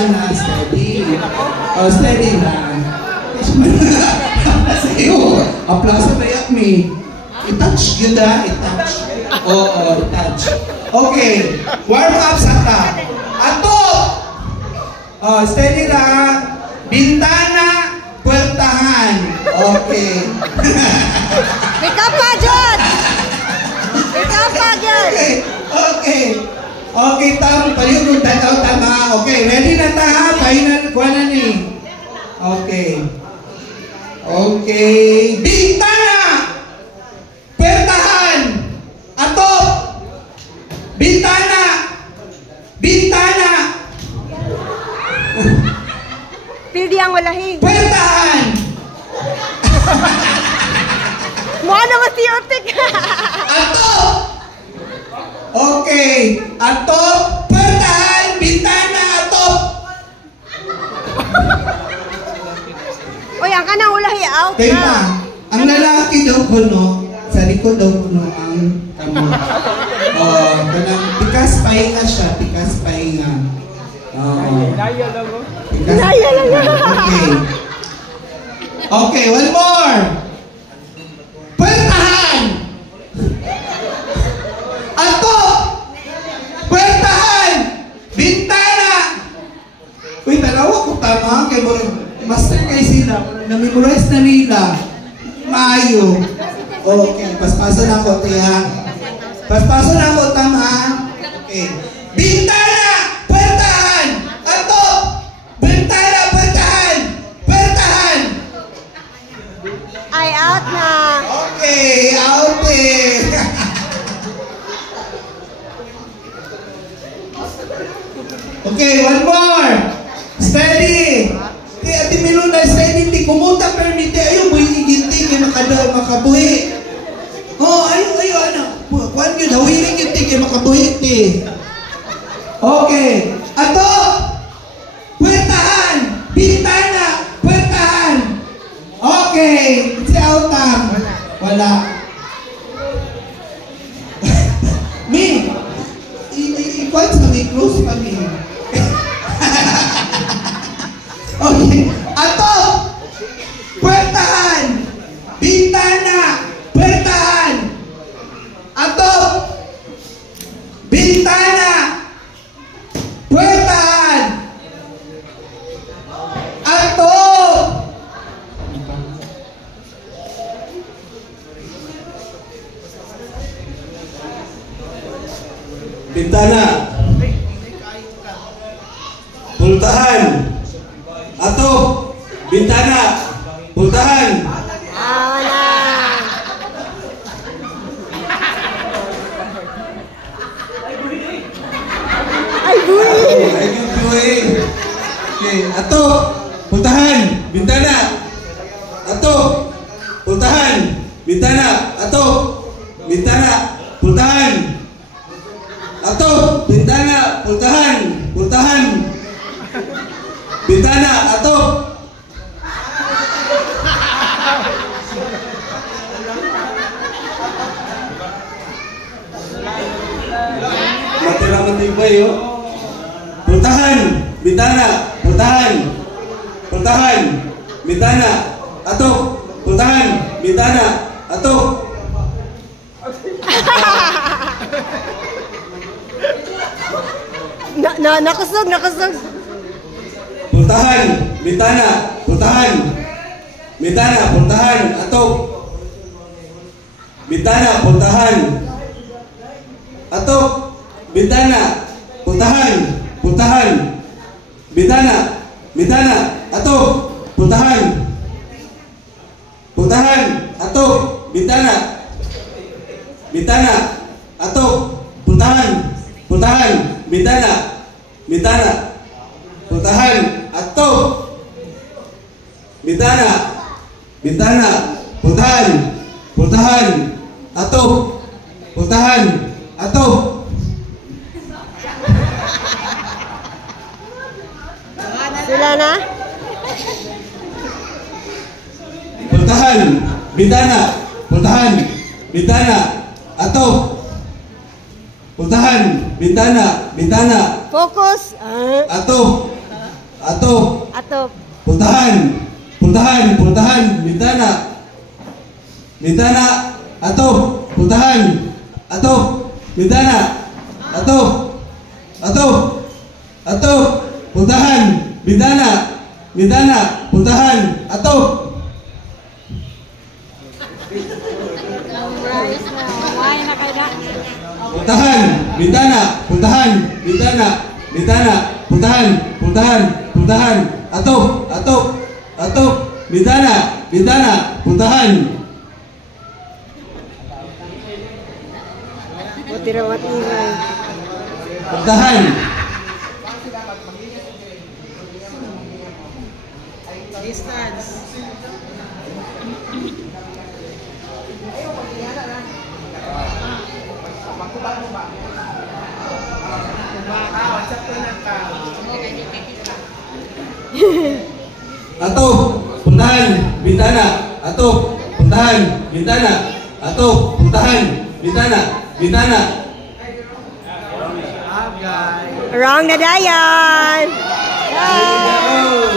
Bintana, steady. Oh, steady lang. Sa'yo, aplauso payak me. I-touch yun na, i-touch. Oo, i-touch. Okay, warm up sa ta. Ato! Oh, steady lang. Bintana, puwertahan. Okay. Ikaw pa, John! Ikaw pa, John! Okay. Okay, paliw kung tama. Okay, ready na ta ha? Pahinan, kuha na ni. Okay. Okay. Bintana! Puwertahan! Atop! Bintana! Bintana! Pildi ang walahi. Puwertahan! Mukha naman si Otik. Atop! Okay. Atop! Puwertahan! Bintana! Atop! Uy, ang kanang walahi out Kaya na. ang lalaki daw kuno, sa likod daw kuno ang kamo. Oh, kanang pikas pahinga siya, pikas pahinga. Oh. Daya lang mo. Daya lang. Okay. Okay, one more. Puwertahan! Atop! Puwertahan! Bintana! Uy, dalawa ko tama. Kaya master kayo sila. Na-memorize na nila. Maayo. Okay, paspaso na ako, tiya. Paspaso na ako, tama. Okay. Bintana! Puwertahan! Atop! Bintana! Puwertahan! Puwertahan! Ay, out na. Okay, out eh. Okay, one more. Steady. Ati Miluna, steady. Di kumuta permite. Ayaw mo iginti kay makabuhi. Oh, ayaw, ano. Kuhan yun, hawirin ginti kay makabuhi. Okay. Ato. Puwertahan. Bintana. Puwertahan. Okay. Si Autang. Wala. Mi. Ikuan sa may close pa mi. Okay. Ato! Puwertahan! Bintana! Puwertahan! Ato! Bintana! Puwertahan! Ato! Bintana. Pultahan. Ato. Bintana. Pultahan. Wala. Ay, buwi. Okay. Ato. Pultahan. Bintana. Ato. Pultahan. Bintana. Ato. Bintana. Pultahan. Ato. Bintana. Pultahan. Pultahan. Bintana. Ato. Matira matibay yo. Pultahan. Bintana. Pultahan. Pultahan. Bintana. Ato. Pultahan. Bintana. Ato. Nakusog. Pultahan, bintana, pultahan. Bintana, pultahan, ato. Bintana, pultahan. Ato. Bintana, pultahan, pultahan. Bintana, bintana, ato. Pultahan. Pultahan, ato. Bintana. Bintana, ato. Pultahan. Pultahan, bintana. Bintana. Pultahan, ato. Bintana. Bintana. Pultahan. Pultahan, ato. Pultahan, ato. Sila na? Pultahan, bintana. Pultahan, bintana. Ato. Pultahan, bintana. Bintana. Focus. Ato. Atop. Atop. Puntahan. Puntahan. Puntahan. Bintana. Bintana. Atop. Puntahan. Atop. Bintana. Atop. Atop. Atop. Puntahan. Bintana. Bintana. Puntahan. Atop. Puntahan. Bintana. Puntahan. Bintana. Bintana. Puntahan. Puntahan. Puntahan. Atop. Atop. Atop. Bintana. Bintana. Puntahan. Buti rawat ingay. Puntahan. Distance. Atop. Puntahan. Bintana. Atop. Puntahan. Bintana. Atop. Puntahan. Bintana. Bintana. Wrong na dayan. Bye.